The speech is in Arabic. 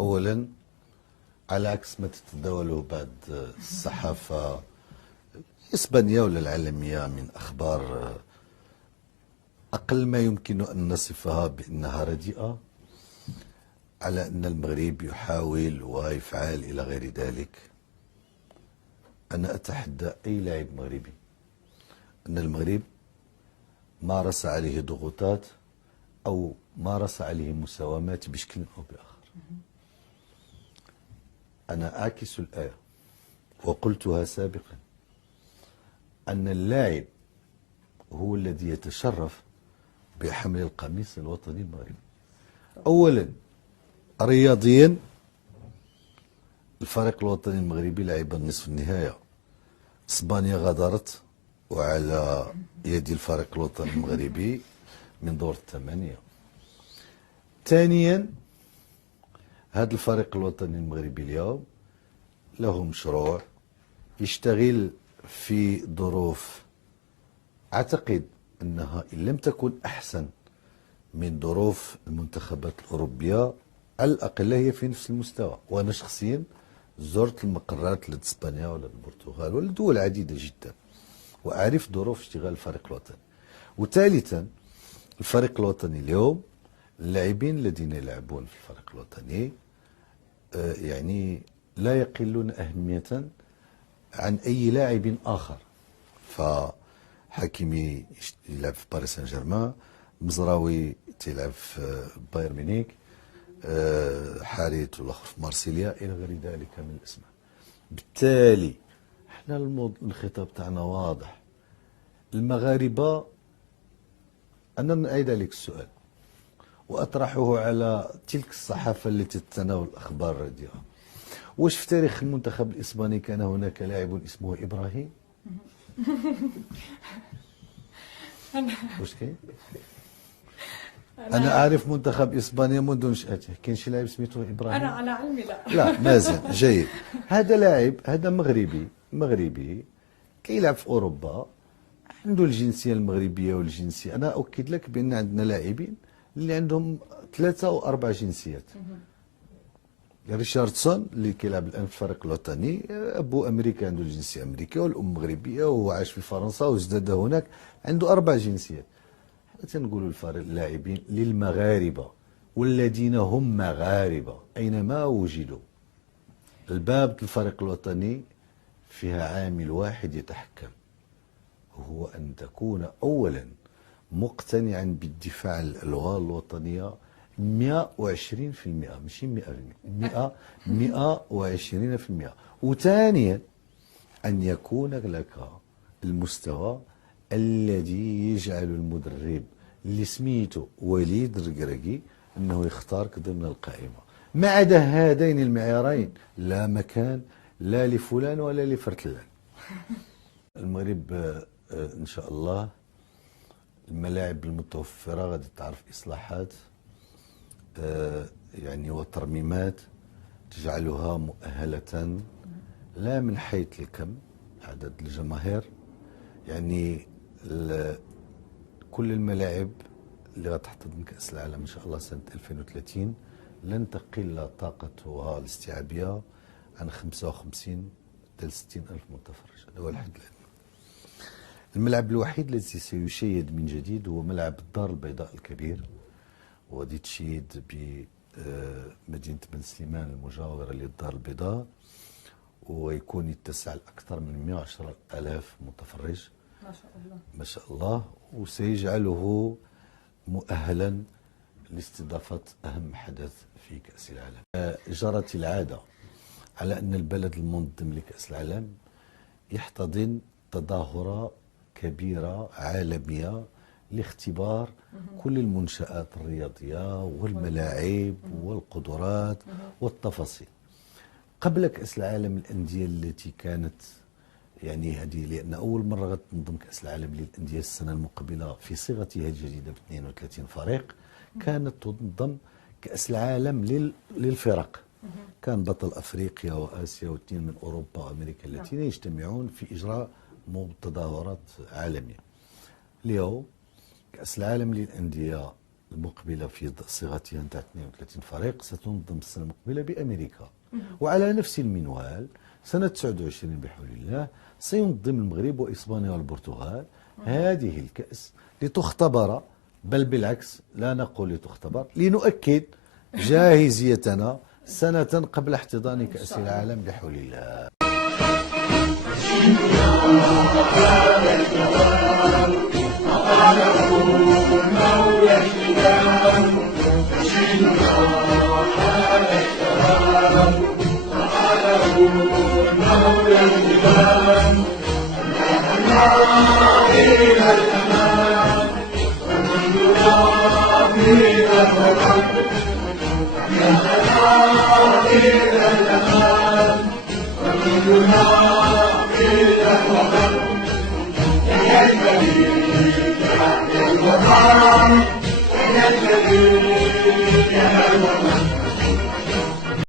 أولا، على عكس ما تتداوله بعض الصحافة الإسبانية ولا العالمية من أخبار أقل ما يمكن أن نصفها بأنها رديئة، على أن المغرب يحاول ويفعل إلى غير ذلك، أنا أتحدى أي لاعب مغربي أن المغرب مارس عليه ضغوطات أو مارس عليه مساومات بشكل أو بآخر. أنا أعكس الآية وقلتها سابقا، أن اللاعب هو الذي يتشرف بحمل القميص الوطني المغربي. أولا، رياضيا الفريق الوطني المغربي لعب نصف النهائي، اسبانيا غادرت وعلى يد الفريق الوطني المغربي من دور الثمانية. ثانيا، هذا الفريق الوطني المغربي اليوم له مشروع يشتغل في ظروف أعتقد أنها إن لم تكن أحسن من ظروف المنتخبات الأوروبية، على الأقل هي في نفس المستوى. وأنا شخصيا زرت المقرات لدى إسبانيا ولا البرتغال ولا دول عديدة جدا، وأعرف ظروف اشتغال الفريق الوطني. وثالثا، الفريق الوطني اليوم اللاعبين الذين يلعبون في الفريق الوطني يعني لا يقلون أهمية عن أي لاعب آخر. فحكيمي يلعب في باريس سان جيرمان، مزراوي تيلعب في بايرن ميونخ، حارث والاخر في مارسيليا الى غير ذلك من الاسماء. بالتالي احنا الخطاب تاعنا واضح. المغاربه، انا نعيد عليك السؤال واطرحه على تلك الصحافه التي تتناول الاخبار الرديئه. واش في تاريخ المنتخب الاسباني كان هناك لاعب اسمه ابراهيم؟ واش كاين؟ أنا أعرف منتخب إسبانيا منذ نشأته، كاين شي لاعب سميتو إبراهيم؟ أنا على علمي لا. لا، مازال جيد. هذا لاعب، هذا مغربي كيلعب في أوروبا، عنده الجنسية المغربية والجنسية. أنا أؤكد لك بأن عندنا لاعبين اللي عندهم 3 أو 4 جنسيات. ريشاردسون اللي كيلعب الآن في الفريق الوطني، أبو أمريكا عنده الجنسية الأمريكية والأم مغربية وهو عاش في فرنسا وازداد هناك، عنده 4 جنسيات. تنقولوا اللاعبين للمغاربة والذين هم مغاربة أينما وجدوا. الباب الفريق الوطني فيها عامل واحد يتحكم، وهو أن تكون أولا مقتنعا بالدفاع عن الألغة الوطنية 120%، ماشي 100%، 120%. وثانيا أن يكون لك المستوى الذي يجعل المدرب اللي سميته وليد الركراكي انه يختارك ضمن القائمه. ما عدا هذين المعيارين لا مكان لا لفلان ولا لفرتلان. المغرب ان شاء الله الملاعب المتوفره غادي تعرف اصلاحات يعني وترميمات تجعلها مؤهله، لا من حيث الكم عدد الجماهير، يعني كل الملاعب اللي غتحتضن كأس العالم إن شاء الله سنة 2030 لن تقل طاقتها الاستيعابية عن 55 حتى 60 ألف متفرج. هذا هو الحد الأدنى. الملعب الوحيد الذي سيشيد من جديد هو ملعب الدار البيضاء الكبير، وغادي تشيد بمدينة بن سليمان المجاورة للدار البيضاء، ويكون يتسع لأكثر من 110 ألاف متفرج ما شاء الله ما شاء الله، وسيجعله مؤهلا لاستضافة أهم حدث في كأس العالم. جرت العادة على أن البلد المنظم لكأس العالم يحتضن تظاهرة كبيرة عالمية لاختبار كل المنشآت الرياضية والملاعب والقدرات والتفاصيل. قبل كأس العالم الأندية التي كانت يعني هذه، لأن أول مرة غتنظم كأس العالم للأندية السنة المقبلة في صيغتها الجديدة ب 32 فريق، كانت تنظم كأس العالم للفرق. كان بطل أفريقيا وآسيا واثنين من أوروبا وأمريكا اللاتينية يجتمعون في إجراء تظاهرات عالمية. اليوم كأس العالم للأندية المقبلة في صيغتها نتاع 32 فريق ستنظم السنة المقبلة بأمريكا. وعلى نفس المنوال سنة 29 بحول الله سينظم المغرب وإسبانيا والبرتغال هذه الكأس لتختبر، بل بالعكس لا نقول لتختبر، لنؤكد جاهزيتنا سنة قبل احتضان كأس العالم بحول الله. يا